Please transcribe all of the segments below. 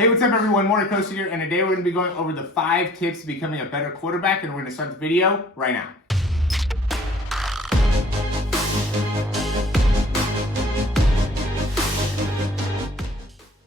Hey, what's up everyone? Morey Croson here, and today we're going to be going over the 5 tips to becoming a better quarterback, and we're going to start the video right now.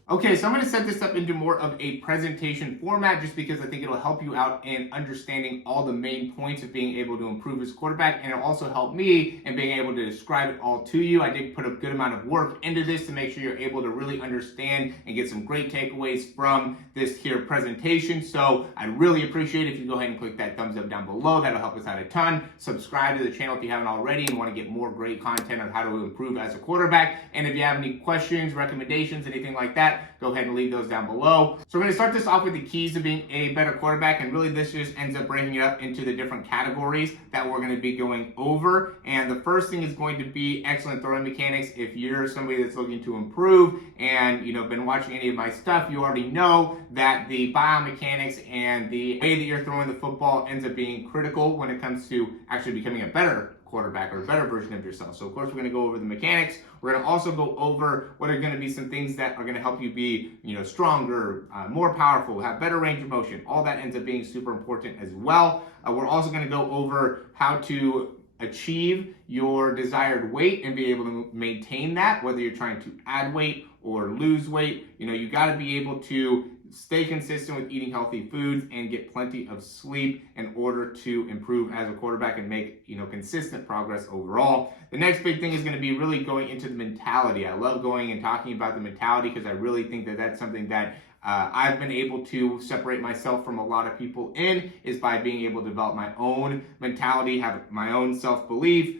Okay, so I'm going to set this up into more of a presentation format just because I think it'll help you out in understanding all the main points of being able to improve as a quarterback, and it'll also help me in being able to describe it all to you. I did put a good amount of work into this to make sure you're able to really understand and get some great takeaways from this here presentation. So I'd really appreciate it if you go ahead and click that thumbs up down below. That'll help us out a ton. Subscribe to the channel if you haven't already and want to get more great content on how to improve as a quarterback. And if you have any questions, recommendations, anything like that, go ahead and leave those down below. So we're going to start this off with the keys to being a better quarterback, and really this just ends up breaking it up into the different categories that we're going to be going over. And the first thing is going to be excellent throwing mechanics. If you're somebody that's looking to improve and been watching any of my stuff, you already know that the biomechanics and the way that you're throwing the football ends up being critical when it comes to actually becoming a better quarterback or a better version of yourself. So of course we're going to go over the mechanics. We're going to also go over what are going to be some things that are going to help you be stronger, more powerful, have better range of motion. All that ends up being super important as well. We're also going to go over how to achieve your desired weight and be able to maintain that, whether you're trying to add weight or lose weight. You got to be able to stay consistent with eating healthy foods and get plenty of sleep in order to improve as a quarterback and make consistent progress overall. The next big thing is going to be really going into the mentality. I love going and talking about the mentality because I really think that that's something that I've been able to separate myself from a lot of people in, is by being able to develop my own mentality, have my own self-belief,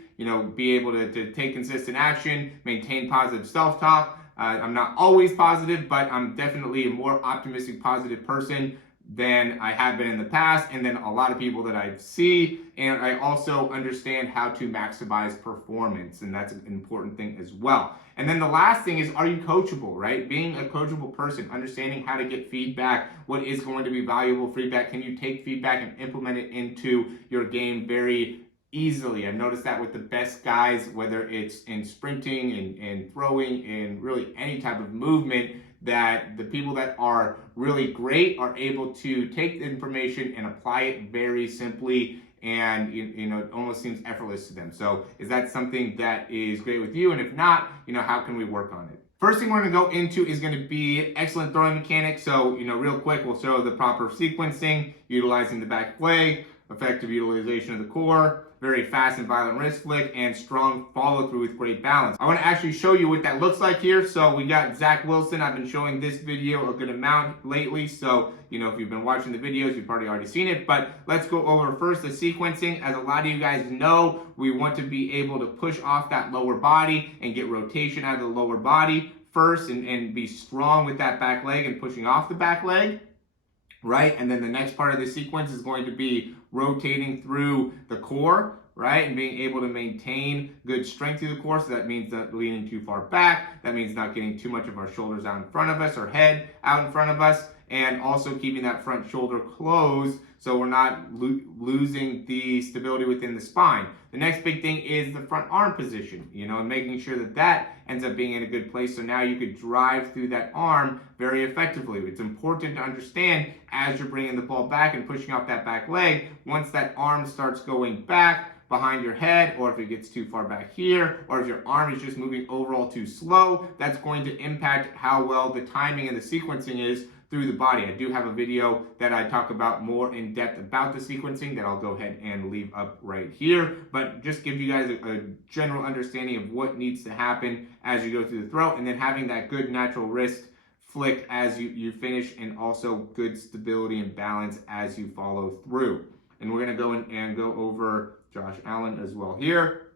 be able to take consistent action, maintain positive self-talk. I'm not always positive, but I'm definitely a more optimistic, positive person than I have been in the past, and then a lot of people that I see. And I also understand how to maximize performance, and that's an important thing as well. And then the last thing is, are you coachable, right? Being a coachable person, understanding how to get feedback, what is going to be valuable feedback, can you take feedback and implement it into your game very easily. I've noticed that with the best guys, whether it's in sprinting and throwing and really any type of movement, that the people that are really great are able to take the information and apply it very simply, and it almost seems effortless to them. So is that something that is great with you? And if not, how can we work on it? First thing we're going to go into is going to be excellent throwing mechanics. So, real quick, we'll show the proper sequencing, utilizing the back leg, effective utilization of the core, very fast and violent wrist flick, and strong follow through with great balance. I want to actually show you what that looks like here. So we got Zach Wilson. I've been showing this video a good amount lately. So, if you've been watching the videos, you've probably already seen it, but let's go over first the sequencing. As a lot of you guys know, we want to be able to push off that lower body and get rotation out of the lower body first and be strong with that back leg and pushing off the back leg. Right? And then the next part of the sequence is going to be rotating through the core, right? And being able to maintain good strength through the core. So that means not leaning too far back. That means not getting too much of our shoulders out in front of us or head out in front of us. And also keeping that front shoulder closed so we're not losing the stability within the spine. The next big thing is the front arm position, and making sure that that ends up being in a good place. So now you could drive through that arm very effectively. It's important to understand as you're bringing the ball back and pushing off that back leg, once that arm starts going back behind your head, or if it gets too far back here, or if your arm is just moving overall too slow, that's going to impact how well the timing and the sequencing is through the body. I do have a video that I talk about more in depth about the sequencing that I'll go ahead and leave up right here, but just give you guys a general understanding of what needs to happen as you go through the throw, and then having that good natural wrist flick as you finish, and also good stability and balance as you follow through. And we're going to go in and go over Josh Allen as well here.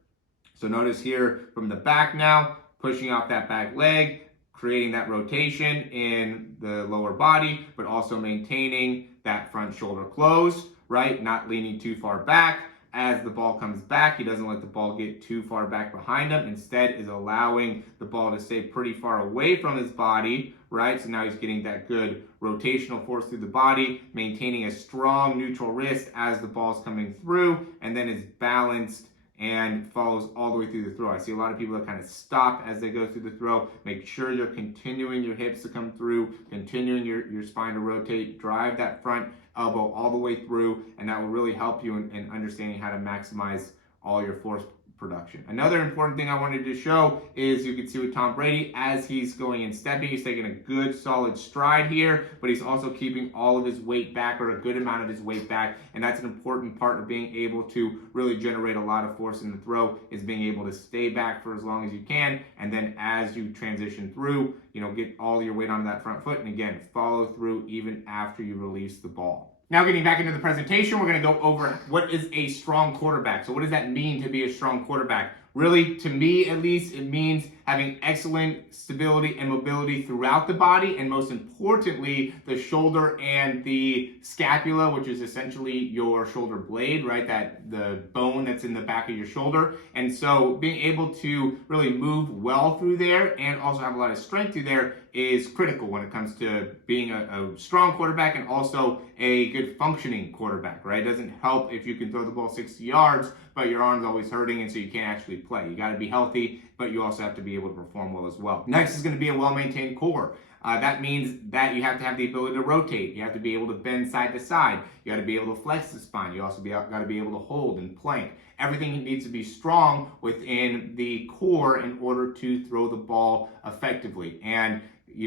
So notice here from the back now, pushing off that back leg, creating that rotation in the lower body, but also maintaining that front shoulder closed, right? Not leaning too far back. As the ball comes back, he doesn't let the ball get too far back behind him. Instead is allowing the ball to stay pretty far away from his body, right? So now he's getting that good rotational force through the body, maintaining a strong neutral wrist as the ball's coming through, and then is balanced and follows all the way through the throw. I see a lot of people that kind of stop as they go through the throw. Make sure you're continuing your hips to come through, continuing your spine to rotate, drive that front elbow all the way through, and that will really help you in understanding how to maximize all your force production. Another important thing I wanted to show is you can see with Tom Brady, as he's going and stepping, he's taking a good solid stride here, but he's also keeping all of his weight back, or a good amount of his weight back, and that's an important part of being able to really generate a lot of force in the throw, is being able to stay back for as long as you can, and then as you transition through, get all your weight onto that front foot, and again, follow through even after you release the ball. Now getting back into the presentation, we're going to go over what is a strong quarterback. So what does that mean to be a strong quarterback? Really, to me at least, it means having excellent stability and mobility throughout the body, and most importantly, the shoulder and the scapula, which is essentially your shoulder blade, right? The bone that's in the back of your shoulder. And so being able to really move well through there and also have a lot of strength through there is critical when it comes to being a strong quarterback and also a good functioning quarterback, right? It doesn't help if you can throw the ball 60 yards, but your arm's always hurting, and so you can't actually play. You got to be healthy, but you also have to be able to perform well as well. Next is going to be a well-maintained core. That means that you have to have the ability to rotate. You have to be able to bend side to side. You got to be able to flex the spine. You also got to be able to hold and plank. Everything needs to be strong within the core in order to throw the ball effectively. And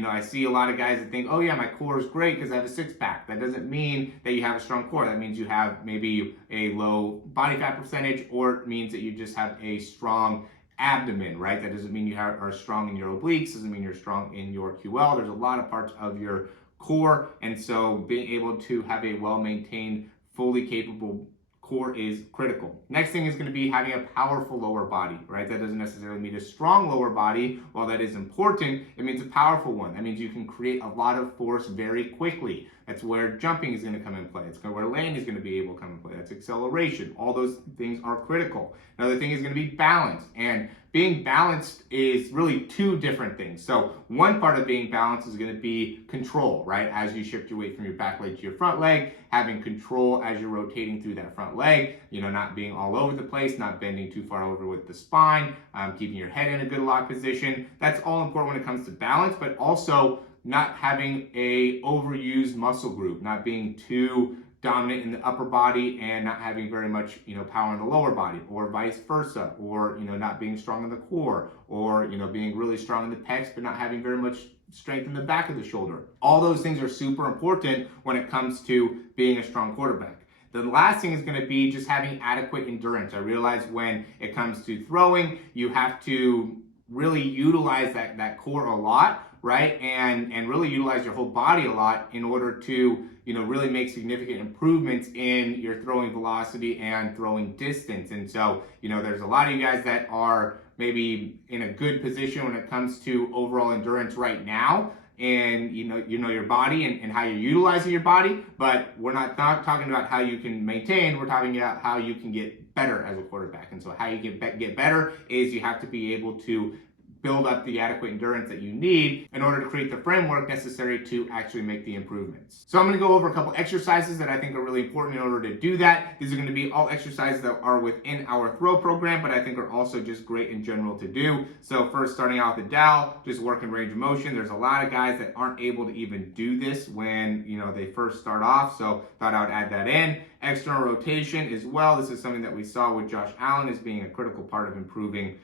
I see a lot of guys that think, oh yeah, my core is great because I have a six-pack. That doesn't mean that you have a strong core. That means you have maybe a low body fat percentage, or it means that you just have a strong abdomen, right? That doesn't mean you are strong in your obliques, doesn't mean you're strong in your QL. There's a lot of parts of your core, and so being able to have a well-maintained, fully capable core is critical. Next thing is going to be having a powerful lower body, right? That doesn't necessarily mean a strong lower body. While that is important, it means a powerful one. That means you can create a lot of force very quickly. That's where jumping is going to come in play. It's where landing is going to be able to come in play. That's acceleration. All those things are critical. Another thing is going to be balance. And being balanced is really two different things. So one part of being balanced is going to be control, right? As you shift your weight from your back leg to your front leg, having control as you're rotating through that front leg, not being all over the place, not bending too far over with the spine, keeping your head in a good lock position. That's all important when it comes to balance, but also not having a overused muscle group, not being too dominant in the upper body and not having very much power in the lower body, or vice versa, or not being strong in the core, or being really strong in the pecs but not having very much strength in the back of the shoulder. All those things are super important when it comes to being a strong quarterback. The last thing is going to be just having adequate endurance. I realize when it comes to throwing, you have to really utilize that core a lot, right? And really utilize your whole body a lot in order to really make significant improvements in your throwing velocity and throwing distance. And so there's a lot of you guys that are maybe in a good position when it comes to overall endurance right now, and your body and how you're utilizing your body, but we're not talking about how you can maintain. We're talking about how you can get better as a quarterback. And so how you get better is you have to be able to build up the adequate endurance that you need in order to create the framework necessary to actually make the improvements. So I'm going to go over a couple exercises that I think are really important in order to do that. These are going to be all exercises that are within our throw program, but I think are also just great in general to do. So first, starting out with the dowel, just working range of motion. There's a lot of guys that aren't able to even do this when they first start off, so thought I would add that in. External rotation as well. This is something that we saw with Josh Allen as being a critical part of improving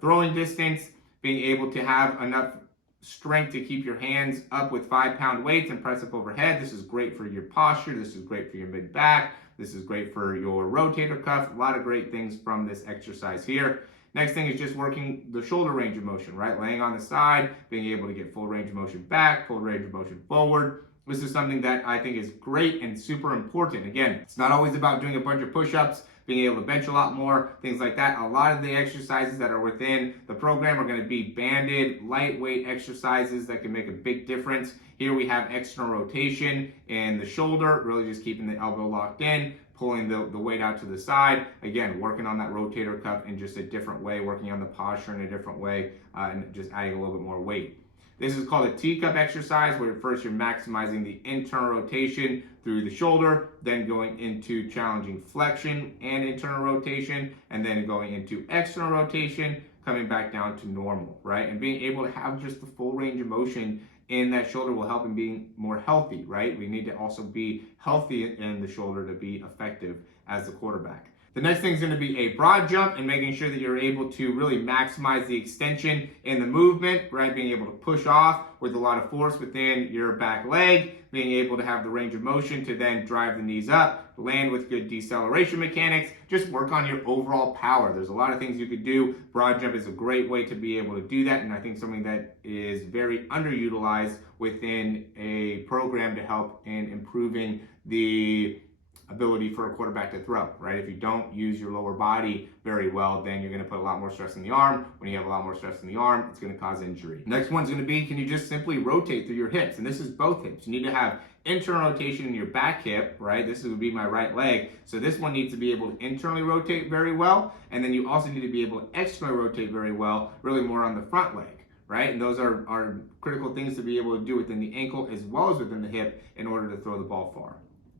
throwing distance. Being able to have enough strength to keep your hands up with 5-pound weights and press up overhead. This is great for your posture. This is great for your mid-back. This is great for your rotator cuff. A lot of great things from this exercise here. Next thing is just working the shoulder range of motion, right? Laying on the side, being able to get full range of motion back, full range of motion forward. This is something that I think is great and super important. Again, it's not always about doing a bunch of push-ups, being able to bench a lot more, things like that. A lot of the exercises that are within the program are going to be banded, lightweight exercises that can make a big difference. Here we have external rotation in the shoulder, really just keeping the elbow locked in, pulling the weight out to the side. Again, working on that rotator cuff in just a different way, working on the posture in a different way, and just adding a little bit more weight. This is called a teacup exercise, where first you're maximizing the internal rotation through the shoulder, then going into challenging flexion and internal rotation, and then going into external rotation, coming back down to normal, right? And being able to have just the full range of motion in that shoulder will help in being more healthy, right? We need to also be healthy in the shoulder to be effective as the quarterback. The next thing is going to be a broad jump, and making sure that you're able to really maximize the extension in the movement, right? Being able to push off with a lot of force within your back leg, being able to have the range of motion to then drive the knees up, land with good deceleration mechanics, just work on your overall power. There's a lot of things you could do. Broad jump is a great way to be able to do that, and I think something that is very underutilized within a program to help in improving the ability for a quarterback to throw, right? If you don't use your lower body very well, then you're going to put a lot more stress in the arm. When you have a lot more stress in the arm, it's going to cause injury. Next one's going to be, can you just simply rotate through your hips? And this is both hips. You need to have internal rotation in your back hip, right? This would be my right leg. So this one needs to be able to internally rotate very well. And then you also need to be able to externally rotate very well, really more on the front leg, right? And those are critical things to be able to do within the ankle as well as within the hip in order to throw the ball far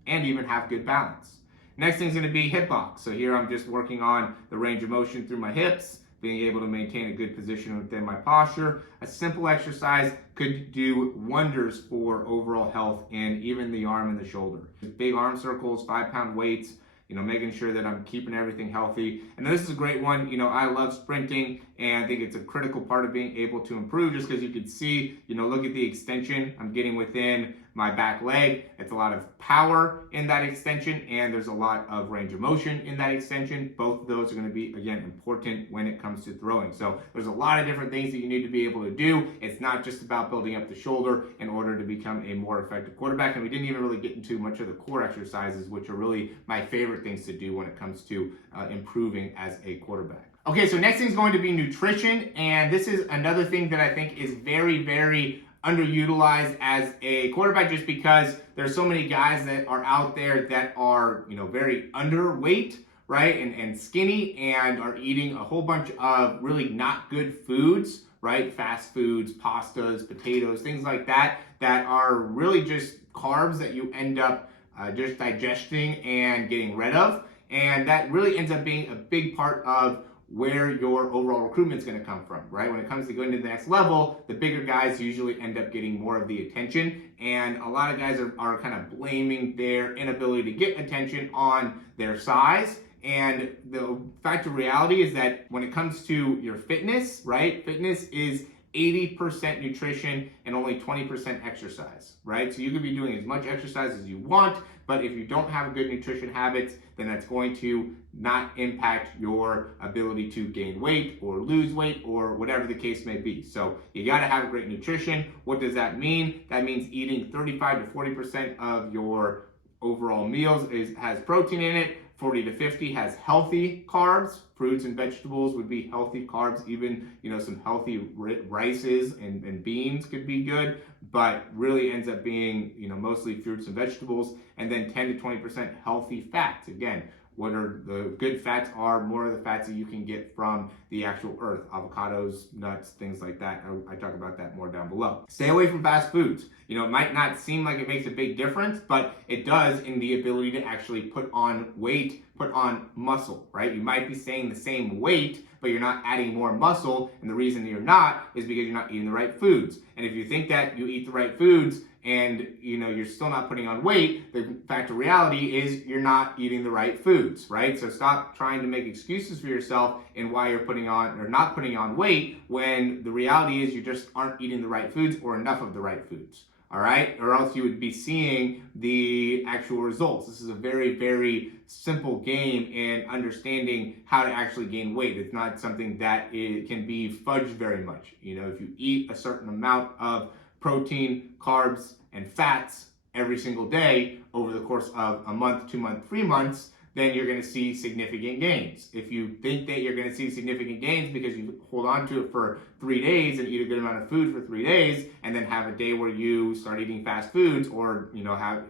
and even have good balance. Next thing is going to be hip box. So here I'm just working on the range of motion through my hips, being able to maintain a good position within my posture. A simple exercise could do wonders for overall health in even the arm and the shoulder. Big arm circles, 5-pound weights, making sure that I'm keeping everything healthy. And this is a great one. I love sprinting, and I think it's a critical part of being able to improve, just because you can see, look at the extension I'm getting within my back leg. It's a lot of power in that extension, and there's a lot of range of motion in that extension. Both of those are going to be, again, important when it comes to throwing. So there's a lot of different things that you need to be able to do. It's not just about building up the shoulder in order to become a more effective quarterback. And we didn't even really get into much of the core exercises, which are really my favorite things to do when it comes to improving as a quarterback. Okay, so next thing is going to be nutrition, and this is another thing that I think is very, very underutilized as a quarterback, just because there's so many guys that are out there that are, very underweight, right, and skinny, and are eating a whole bunch of really not good foods, right, fast foods, pastas, potatoes, things like that, that are really just carbs that you end up just digesting and getting rid of, and that really ends up being a big part of where your overall recruitment is going to come from, right? When it comes to going to the next level, the bigger guys usually end up getting more of the attention, and a lot of guys are kind of blaming their inability to get attention on their size. And the fact of reality is that when it comes to your fitness, right? Fitness is 80% nutrition and only 20% exercise, right? So you could be doing as much exercise as you want, but if you don't have good nutrition habits, then that's going to not impact your ability to gain weight or lose weight or whatever the case may be. So you got to have great nutrition. What does that mean? That means eating 35 to 40% of your overall meals has protein in it. 40 to 50 has healthy carbs. Fruits and vegetables would be healthy carbs. Even, some healthy rices and beans could be good, but really ends up being, mostly fruits and vegetables. And then 10 to 20% healthy fats. Again, what are the good fats are more of the fats that you can get from the actual earth, avocados, nuts, things like that. I talk about that more down below. Stay away from fast foods. It might not seem like it makes a big difference, but it does in the ability to actually put on weight, put on muscle, right? You might be staying the same weight, but you're not adding more muscle, and the reason you're not is because you're not eating the right foods. And if you think that you eat the right foods and you're still not putting on weight, the fact of reality is you're not eating the right foods, right? So stop trying to make excuses for yourself and why you're putting on or not putting on weight, when the reality is you just aren't eating the right foods or enough of the right foods. All right, or else you would be seeing the actual results. This is a very, very simple game in understanding how to actually gain weight. It's not something that it can be fudged very much. If you eat a certain amount of protein, carbs, and fats every single day over the course of a month, 2 months, 3 months, then you're going to see significant gains. If you think that you're going to see significant gains because you hold on to it for 3 days and eat a good amount of food for 3 days, and then have a day where you start eating fast foods, or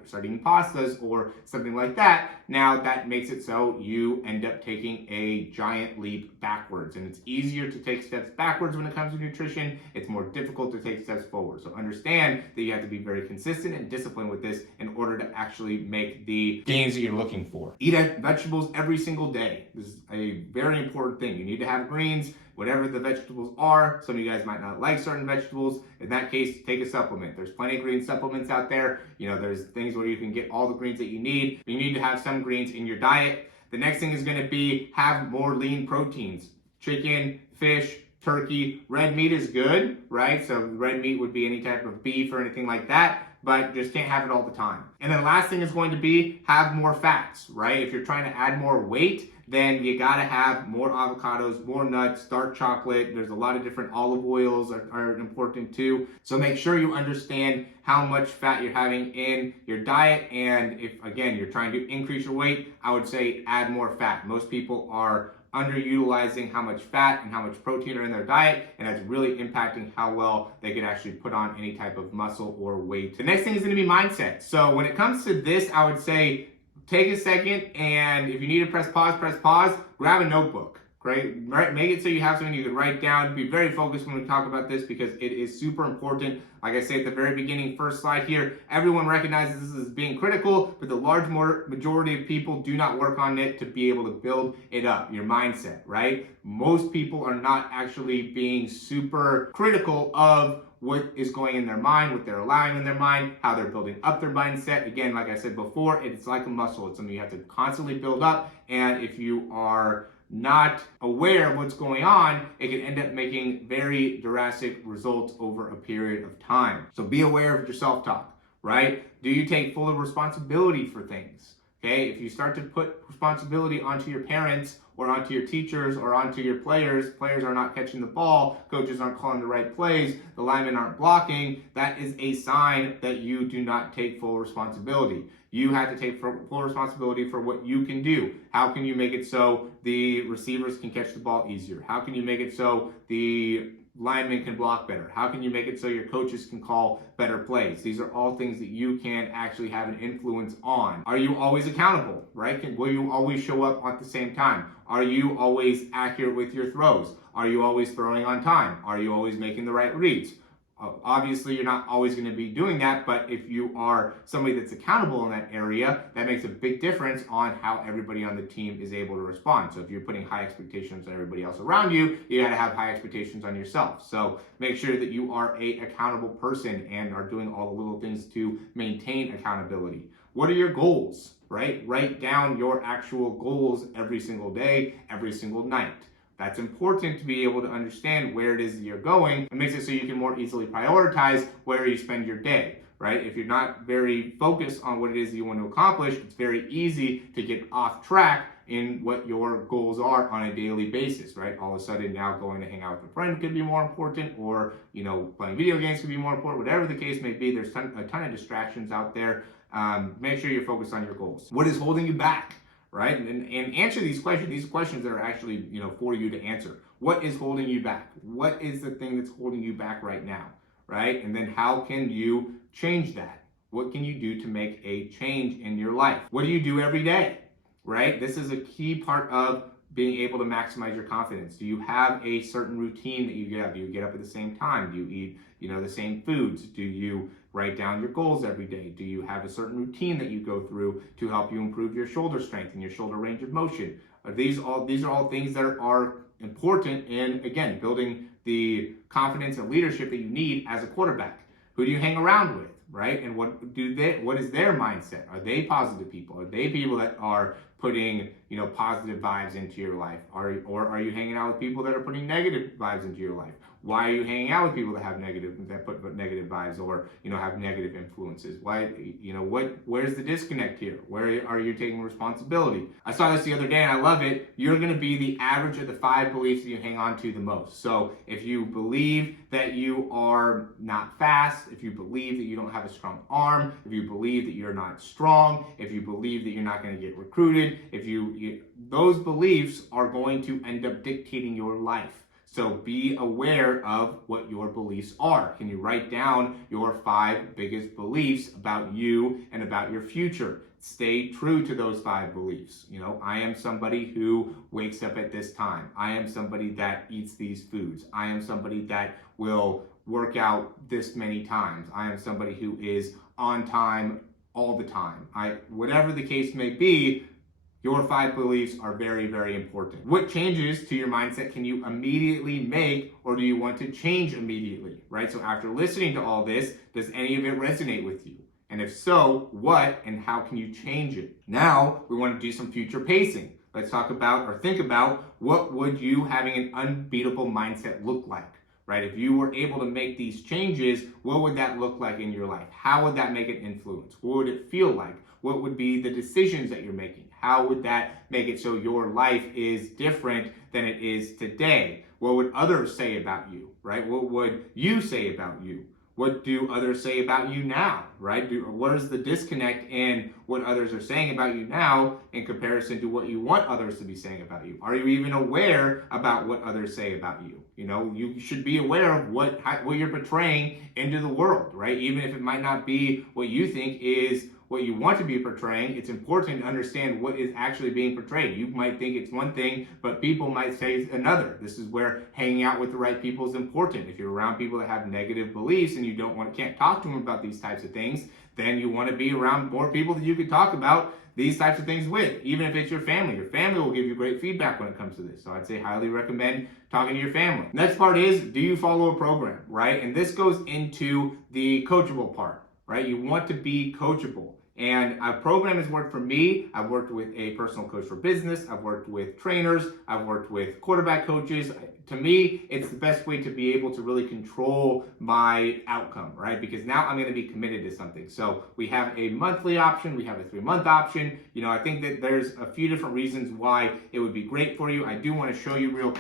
start eating pastas or something like that, now that makes it so you end up taking a giant leap backwards. And it's easier to take steps backwards when it comes to nutrition. It's more difficult to take steps forward. So understand that you have to be very consistent and disciplined with this in order to actually make the gains that you're looking for. Eat vegetables every single day. This is a very important thing. You need to have greens, whatever the vegetables are. Some of you guys might not like certain vegetables. In that case, take a supplement. There's plenty of green supplements out there. There's things where you can get all the greens that you need. You need to have some greens in your diet. The next thing is going to be have more lean proteins. Chicken, fish, turkey. Red meat is good, right? So red meat would be any type of beef or anything like that, but just can't have it all the time. And then last thing is going to be have more fats, right? If you're trying to add more weight, then you gotta have more avocados, more nuts, dark chocolate. There's a lot of different olive oils are important too. So make sure you understand how much fat you're having in your diet. And if, again, you're trying to increase your weight, I would say add more fat. Most people are underutilizing how much fat and how much protein are in their diet, and that's really impacting how well they can actually put on any type of muscle or weight. The next thing is going to be mindset. So when it comes to this, I would say take a second, and if you need to press pause, grab a notebook. Right? Make it so you have something you can write down. Be very focused when we talk about this because it is super important. Like I said at the very beginning, first slide here, everyone recognizes this as being critical, but the large majority of people do not work on it to be able to build it up, your mindset, right? Most people are not actually being super critical of what is going in their mind, what they're allowing in their mind, how they're building up their mindset. Again, like I said before, it's like a muscle. It's something you have to constantly build up, and if you are not aware of what's going on, it can end up making very drastic results over a period of time. So be aware of your self-talk, right? Do you take full responsibility for things? Okay, if you start to put responsibility onto your parents or onto your teachers or onto your players are not catching the ball, coaches aren't calling the right plays, the linemen aren't blocking, that is a sign that you do not take full responsibility. You have to take full responsibility for what you can do. How can you make it so the receivers can catch the ball easier? How can you make it so the linemen can block better? How can you make it so your coaches can call better plays? These are all things that you can actually have an influence on. Are you always accountable, right? Will you always show up at the same time? Are you always accurate with your throws? Are you always throwing on time? Are you always making the right reads? Obviously, you're not always going to be doing that, but if you are somebody that's accountable in that area, that makes a big difference on how everybody on the team is able to respond. So if you're putting high expectations on everybody else around you, you got to have high expectations on yourself. So make sure that you are an accountable person and are doing all the little things to maintain accountability. What are your goals, right? Write down your actual goals every single day, every single night. That's important to be able to understand where it is that you're going. It makes it so you can more easily prioritize where you spend your day, right? If you're not very focused on what it is that you want to accomplish, it's very easy to get off track in what your goals are on a daily basis, right? All of a sudden now going to hang out with a friend could be more important, or playing video games could be more important. Whatever the case may be, there's a ton of distractions out there. Make sure you're focused on your goals. What is holding you back? Right? And answer these questions. These questions that are actually, for you to answer. What is holding you back? What is the thing that's holding you back right now? Right? And then how can you change that? What can you do to make a change in your life? What do you do every day? Right? This is a key part of being able to maximize your confidence. Do you have a certain routine that you get up? Do you get up at the same time? Do you eat, the same foods? Do you write down your goals every day? Do you have a certain routine that you go through to help you improve your shoulder strength and your shoulder range of motion? These are all things that are important in, again, building the confidence and leadership that you need as a quarterback. Who do you hang around with, right? And what is their mindset? Are they positive people? Are they people that are putting, positive vibes into your life? Or are you hanging out with people that are putting negative vibes into your life? Why are you hanging out with people that put negative vibes, or have negative influences? Why, where's the disconnect here? Where are you taking responsibility? I saw this the other day and I love it. You're going to be the average of the 5 beliefs that you hang on to the most. So if you believe that you are not fast, if you believe that you don't have a strong arm, if you believe that you're not strong, if you believe that you're not going to get recruited, those beliefs are going to end up dictating your life. So be aware of what your beliefs are. Can you write down your 5 biggest beliefs about you and about your future? Stay true to those 5 beliefs. I am somebody who wakes up at this time. I am somebody that eats these foods. I am somebody that will work out this many times. I am somebody who is on time all the time. Whatever the case may be, your 5 beliefs are very, very important. What changes to your mindset can you immediately make, or do you want to change immediately, right? So after listening to all this, does any of it resonate with you? And if so, what and how can you change it? Now, we want to do some future pacing. Let's talk about, or think about, what would you having an unbeatable mindset look like, right? If you were able to make these changes, what would that look like in your life? How would that make an influence? What would it feel like? What would be the decisions that you're making? How would that make it so your life is different than it is today? What would others say about you, right? What would you say about you? What do others say about you now, right? What is the disconnect in what others are saying about you now in comparison to what you want others to be saying about you? Are you even aware about what others say about you? You should be aware of what you're portraying into the world, right? Even if it might not be what you think is what you want to be portraying, it's important to understand what is actually being portrayed. You might think it's one thing, but people might say another. This is where hanging out with the right people is important. If you're around people that have negative beliefs and you can't talk to them about these types of things, then you want to be around more people that you can talk about these types of things with, even if it's your family. Your family will give you great feedback when it comes to this. So I'd say highly recommend talking to your family. Next part is, do you follow a program, right? And this goes into the coachable part, right? You want to be coachable. And a program has worked for me. I've worked with a personal coach for business. I've worked with trainers. I've worked with quarterback coaches. To me, it's the best way to be able to really control my outcome, right? Because now I'm going to be committed to something. So we have a monthly option. We have a 3-month option. I think that there's a few different reasons why it would be great for you. I do want to show you real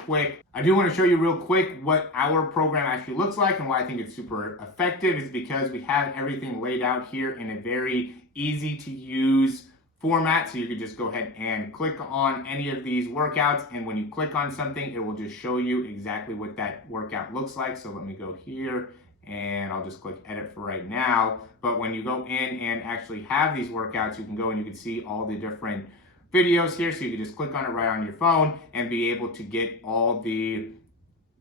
quick what our program actually looks like, and why I think it's super effective is because we have everything laid out here in a very easy to use format. So you could just go ahead and click on any of these workouts, and when you click on something, it will just show you exactly what that workout looks like. So let me go here and I'll just click edit for right now. But when you go in and actually have these workouts, you can go and you can see all the different videos here. So you can just click on it right on your phone and be able to get all the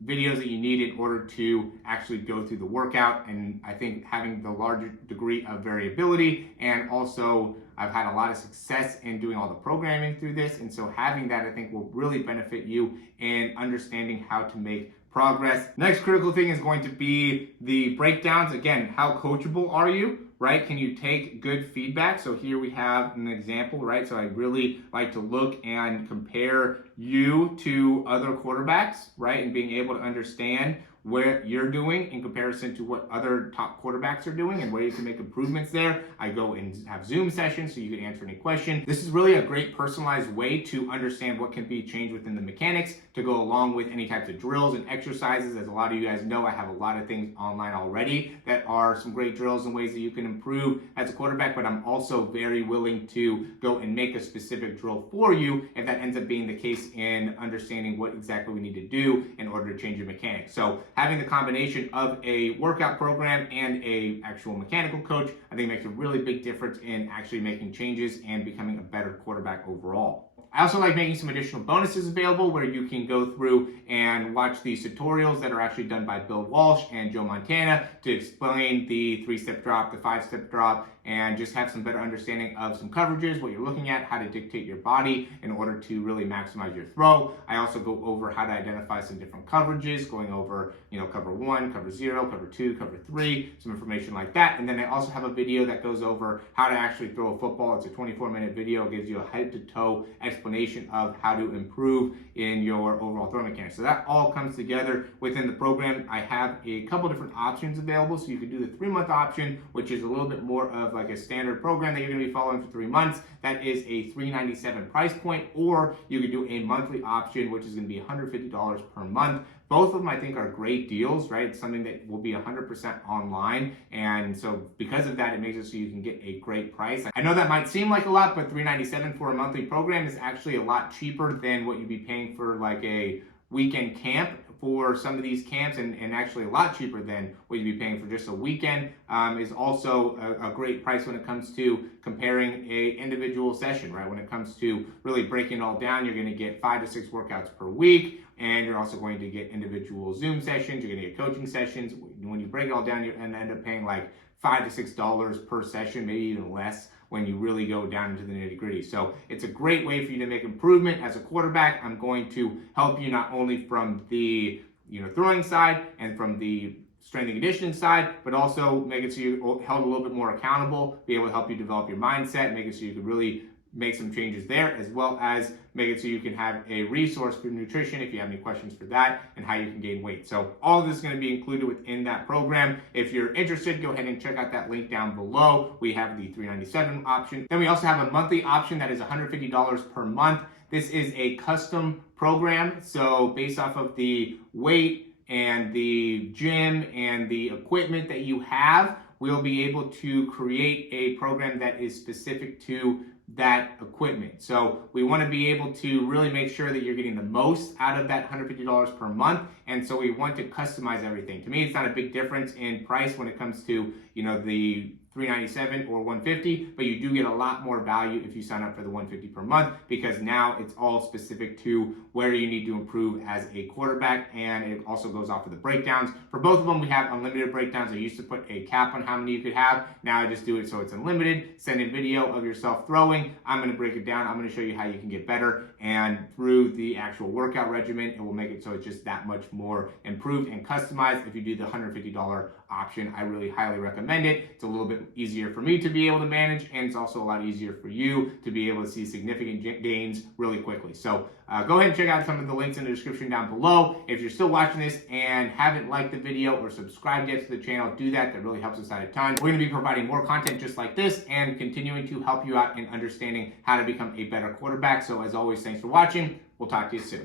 videos that you need in order to actually go through the workout. And I think having the larger degree of variability, and also I've had a lot of success in doing all the programming through this, and so having that I think will really benefit you in understanding how to make progress. Next critical thing is going to be the breakdowns. Again, how coachable are you? Right? Can you take good feedback? So here we have an example, right? So I really like to look and compare you to other quarterbacks, right? And being able to understand where you're doing in comparison to what other top quarterbacks are doing and where you can make improvements there. I go and have Zoom sessions so you can answer any question. This is really a great personalized way to understand what can be changed within the mechanics to go along with any types of drills and exercises. As a lot of you guys know, I have a lot of things online already that are some great drills and ways that you can improve as a quarterback, but I'm also very willing to go and make a specific drill for you if that ends up being the case in understanding what exactly we need to do in order to change your mechanics. So having the combination of a workout program and a actual mechanical coach, I think makes a really big difference in actually making changes and becoming a better quarterback overall. I also like making some additional bonuses available where you can go through and watch these tutorials that are actually done by Bill Walsh and Joe Montana to explain the 3-step drop, the 5-step drop, and just have some better understanding of some coverages, what you're looking at, how to dictate your body in order to really maximize your throw. I also go over how to identify some different coverages, going over, cover 1, cover 0, cover 2, cover 3, some information like that. And then I also have a video that goes over how to actually throw a football. It's a 24-minute video. It gives you a head-to-toe explanation of how to improve in your overall throw mechanics. So that all comes together within the program. I have a couple different options available. So you could do the 3-month option, which is a little bit more of like a standard program that you're going to be following for 3 months. That is a $397 price point. Or you could do a monthly option, which is going to be $150 per month. Both of them, I think, are great deals, right? It's something that will be 100% online. And so because of that, it makes it so you can get a great price. I know that might seem like a lot, but $397 for a monthly program is actually a lot cheaper than what you'd be paying for like a weekend camp for some of these camps, and actually a lot cheaper than what you'd be paying for just a weekend. Is also a great price when it comes to comparing a individual session, right? When it comes to really breaking it all down, you're going to get 5 to 6 workouts per week, and you're also going to get individual Zoom sessions, you're going to get coaching sessions. When you break it all down, you're going to end up paying like $5 to $6 per session, maybe even less when you really go down into the nitty gritty. So it's a great way for you to make improvement as a quarterback. I'm going to help you not only from the throwing side and from the strength and conditioning side, but also make it so you're held a little bit more accountable, be able to help you develop your mindset, make it so you can really make some changes there, as well as make it so you can have a resource for nutrition if you have any questions for that and how you can gain weight. So all of this is going to be included within that program. If you're interested, go ahead and check out that link down below. We have the $397 option. Then we also have a monthly option that is $150 per month. This is a custom program. So based off of the weight and the gym and the equipment that you have, we'll be able to create a program that is specific to that equipment. So we want to be able to really make sure that you're getting the most out of that $150 per month. And so we want to customize everything. To me, it's not a big difference in price when it comes to, the $397 or $150, but you do get a lot more value if you sign up for the $150 per month, because now it's all specific to where you need to improve as a quarterback, and it also goes off of the breakdowns. For both of them, we have unlimited breakdowns. I used to put a cap on how many you could have. Now I just do it so it's unlimited. Send in video of yourself throwing. I'm going to break it down. I'm going to show you how you can get better, and through the actual workout regimen, it will make it so it's just that much more improved and customized. If you do the $150 option, I really highly recommend it. It's a little bit easier for me to be able to manage, and it's also a lot easier for you to be able to see significant gains really quickly. So go ahead and check out some of the links in the description down below. If you're still watching this and haven't liked the video or subscribed yet to the channel, do that. That really helps us out a ton. We're going to be providing more content just like this and continuing to help you out in understanding how to become a better quarterback. So as always, thanks for watching. We'll talk to you soon.